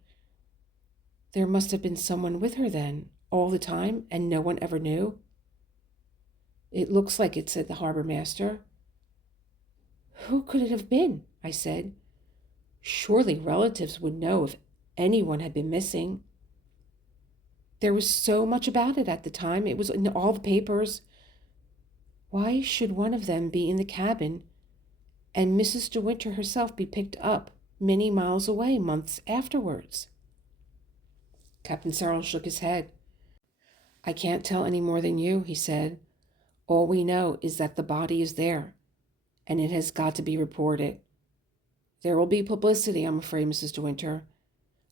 There must have been someone with her then, all the time, and no one ever knew. It looks like it, said the harbor master. Who could it have been? I said. Surely relatives would know if anyone had been missing. There was so much about it at the time. It was in all the papers. Why should one of them be in the cabin and Mrs. De Winter herself be picked up many miles away months afterwards? Captain Cyril shook his head. I can't tell any more than you, he said. All we know is that the body is there, and it has got to be reported. There will be publicity, I'm afraid, Mrs. De Winter.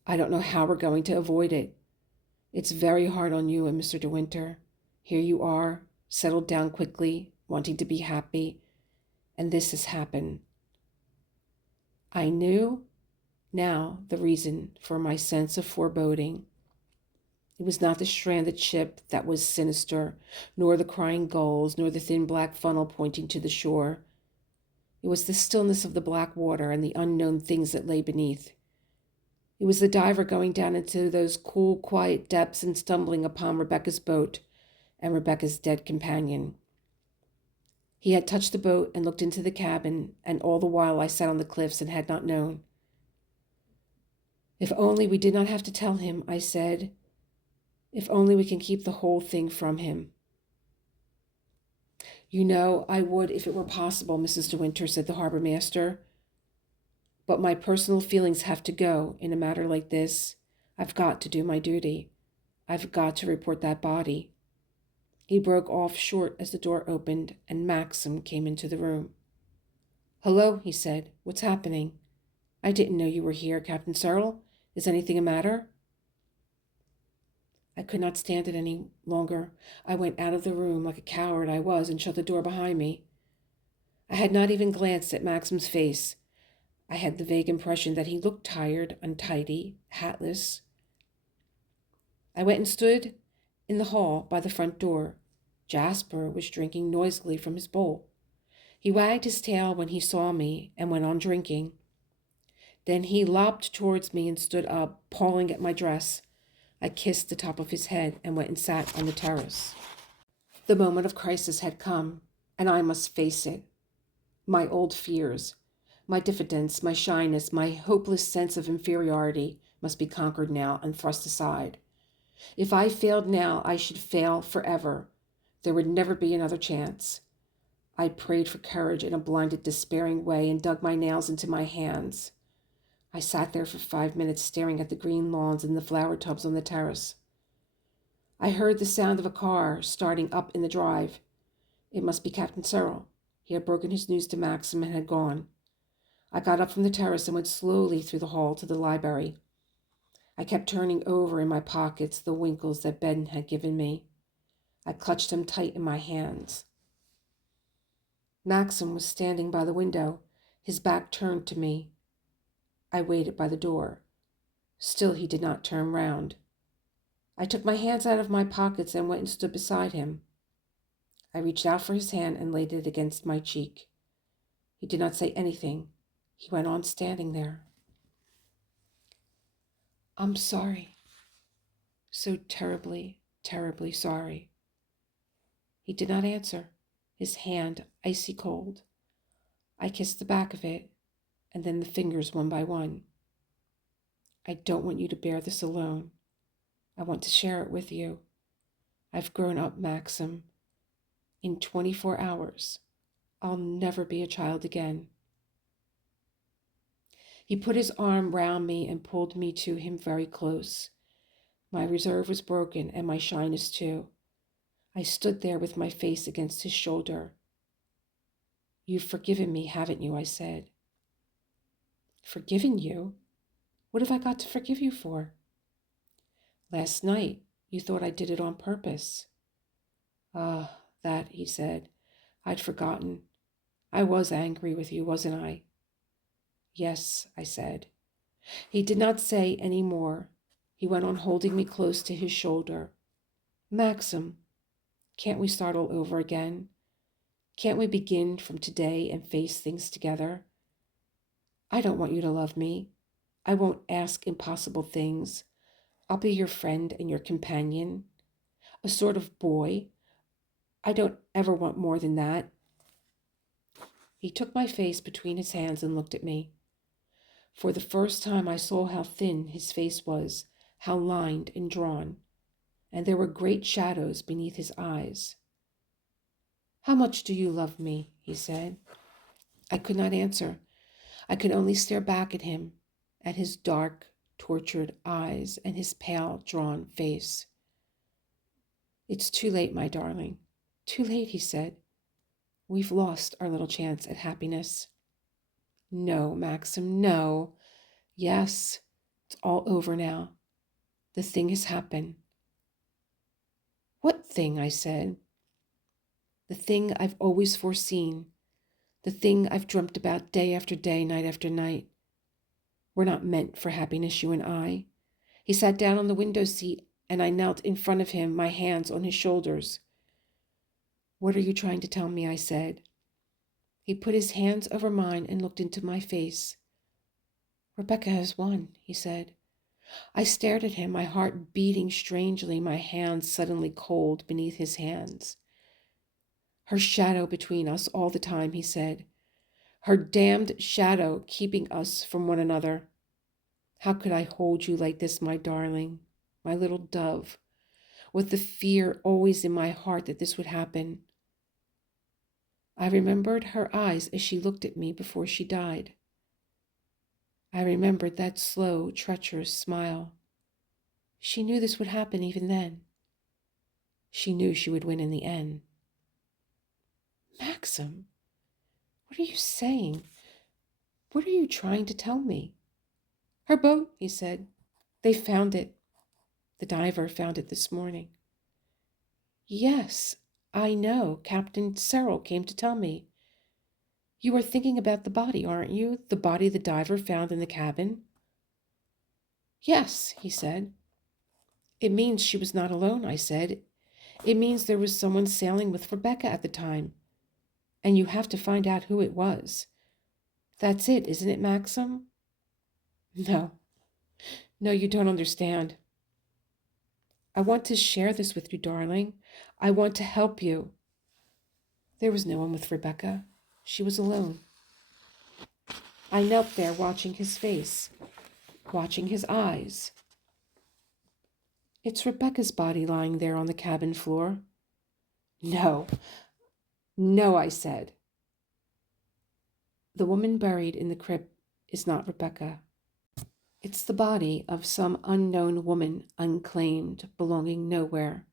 I don't know how we're going to avoid it. It's very hard on you and Mr. De Winter. Here you are, settled down quickly, wanting to be happy, and this has happened. I knew now the reason for my sense of foreboding. It was not the stranded ship that was sinister, nor the crying gulls, nor the thin black funnel pointing to the shore. It was the stillness of the black water and the unknown things that lay beneath. It was the diver going down into those cool, quiet depths and stumbling upon Rebecca's boat and Rebecca's dead companion. He had touched the boat and looked into the cabin, and all the while I sat on the cliffs and had not known. If only we did not have to tell him, I said. If only we can keep the whole thing from him. You know, I would if it were possible, Mrs. De Winter, said the harbor master. But my personal feelings have to go in a matter like this. I've got to do my duty. I've got to report that body. He broke off short as the door opened and Maxim came into the room. Hello, he said. What's happening? I didn't know you were here, Captain Cyril. Is anything the matter? I could not stand it any longer. I went out of the room like a coward I was and shut the door behind me. I had not even glanced at Maxim's face. I had the vague impression that he looked tired, untidy, hatless. I went and stood in the hall by the front door. Jasper was drinking noisily from his bowl. He wagged his tail when he saw me and went on drinking. Then he lopped towards me and stood up, pawing at my dress. I kissed the top of his head and went and sat on the terrace. The moment of crisis had come, and I must face it. My old fears, my diffidence, my shyness, my hopeless sense of inferiority must be conquered now and thrust aside. If I failed now, I should fail forever. There would never be another chance. I prayed for courage in a blinded, despairing way and dug my nails into my hands. I sat there for 5 minutes staring at the green lawns and the flower tubs on the terrace. I heard the sound of a car starting up in the drive. It must be Captain Cyril. He had broken his news to Maxim and had gone. I got up from the terrace and went slowly through the hall to the library. I kept turning over in my pockets the winkles that Ben had given me. I clutched them tight in my hands. Maxim was standing by the window, his back turned to me. I waited by the door. Still he did not turn round. I took my hands out of my pockets and went and stood beside him. I reached out for his hand and laid it against my cheek. He did not say anything. He went on standing there. I'm sorry. So terribly, terribly sorry. He did not answer, his hand icy cold. I kissed the back of it, and then the fingers one by one. I don't want you to bear this alone. I want to share it with you. I've grown up, Maxim. In 24 hours, I'll never be a child again. He put his arm round me and pulled me to him very close. My reserve was broken and my shyness too. I stood there with my face against his shoulder. You've forgiven me, haven't you? I said. Forgiven you? What have I got to forgive you for? Last night, you thought I did it on purpose. Ah, that, he said. I'd forgotten. I was angry with you, wasn't I? Yes, I said. He did not say any more. He went on holding me close to his shoulder. Maxim, can't we start all over again? Can't we begin from today and face things together? I don't want you to love me. I won't ask impossible things. I'll be your friend and your companion, a sort of boy. I don't ever want more than that. He took my face between his hands and looked at me. For the first time I saw how thin his face was, how lined and drawn, and there were great shadows beneath his eyes. How much do you love me? He said. I could not answer. I could only stare back at him, at his dark, tortured eyes and his pale, drawn face. It's too late, my darling. Too late, he said. We've lost our little chance at happiness. No, Maxim, no. Yes, it's all over now. The thing has happened. What thing? I said. The thing I've always foreseen. The thing I've dreamt about day after day, night after night. We're not meant for happiness, you and I. He sat down on the window seat, and I knelt in front of him, my hands on his shoulders. What are you trying to tell me? I said. He put his hands over mine and looked into my face. Rebecca has won, he said. I stared at him, my heart beating strangely, my hands suddenly cold beneath his hands. Her shadow between us all the time, he said. Her damned shadow keeping us from one another. How could I hold you like this, my darling, my little dove, with the fear always in my heart that this would happen? I remembered her eyes as she looked at me before she died. I remembered that slow, treacherous smile. She knew this would happen even then. She knew she would win in the end. Maxim, what are you saying? What are you trying to tell me? Her boat, he said. They found it. The diver found it this morning. Yes, I know. Captain Cyril came to tell me. You are thinking about the body, aren't you? The body the diver found in the cabin? Yes, he said. It means she was not alone, I said. It means there was someone sailing with Rebecca at the time. And you have to find out who it was. That's it, isn't it, Maxim? No. No, you don't understand. I want to share this with you, darling. I want to help you. There was no one with Rebecca. She was alone. I knelt there watching his face, watching his eyes. It's Rebecca's body lying there on the cabin floor. No, no, I said. The woman buried in the crypt is not Rebecca. It's the body of some unknown woman, unclaimed, belonging nowhere.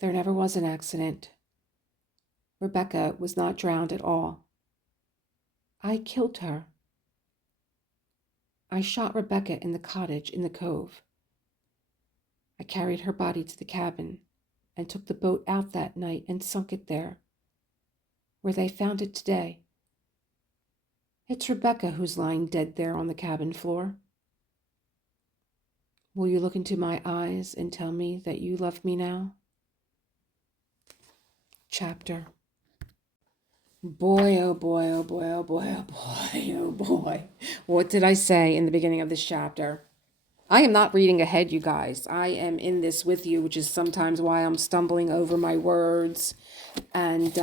There never was an accident. Rebecca was not drowned at all. I killed her. I shot Rebecca in the cottage in the cove. I carried her body to the cabin and took the boat out that night and sunk it there, where they found it today. It's Rebecca who's lying dead there on the cabin floor. Will you look into my eyes and tell me that you love me now? Chapter. Boy, oh boy, oh boy, oh boy, oh boy, oh boy. What did I say in the beginning of this chapter? I am not reading ahead, you guys. I am in this with you, which is sometimes why I'm stumbling over my words. And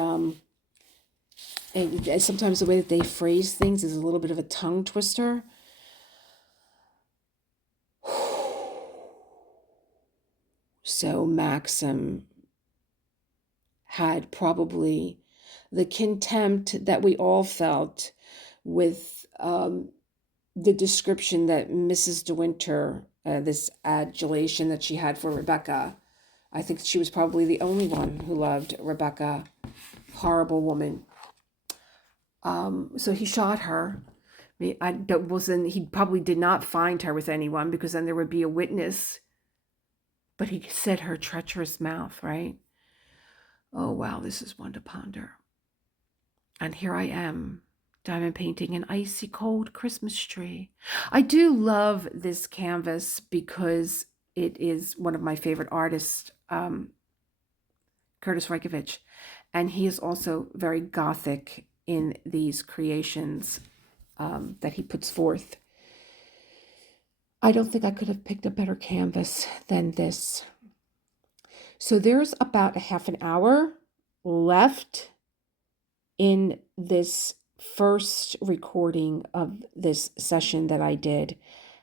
sometimes the way that they phrase things is a little bit of a tongue twister. So, Maxim, had probably the contempt that we all felt with the description that Mrs. De Winter, this adulation that she had for Rebecca. I think she was probably the only one who loved Rebecca. Horrible woman. So he shot her. He probably did not find her with anyone, because then there would be a witness. But he said her treacherous mouth, right? Oh, wow, this is one to ponder. And here I am, diamond painting an icy cold Christmas tree. I do love this canvas because it is one of my favorite artists, Curtis Rykovich. And he is also very Gothic in these creations that he puts forth. I don't think I could have picked a better canvas than this. So there's about a half an hour left in this first recording of this session that I did.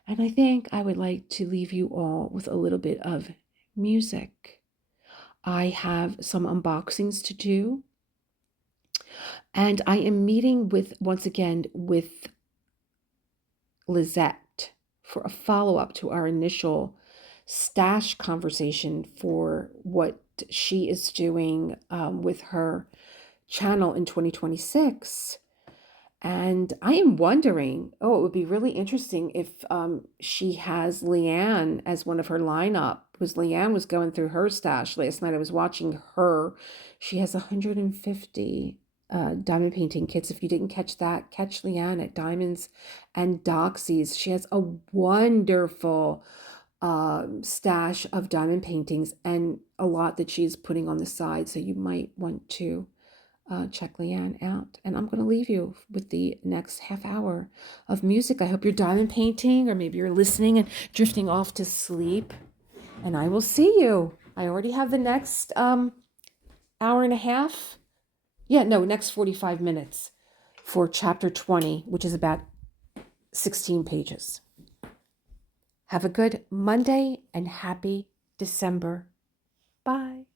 And I think I would like to leave you all with a little bit of music. I have some unboxings to do. And I am meeting once again with Lizette for a follow-up to our initial stash conversation for what she is doing with her channel in 2026. And I am wondering, it would be really interesting if she has Leanne as one of her lineup, because Leanne was going through her stash last night. I was watching her. She has 150 diamond painting kits. If you didn't catch that, catch Leanne at Diamonds and Doxies. She has a wonderful stash of diamond paintings and a lot that she's putting on the side. So you might want to check Leanne out. And I'm going to leave you with the next half hour of music. I hope you're diamond painting, or maybe you're listening and drifting off to sleep. And I will see you. I already have the next hour and a half. Next 45 minutes for chapter 20, which is about 16 pages. Have a good Monday and happy December. Bye.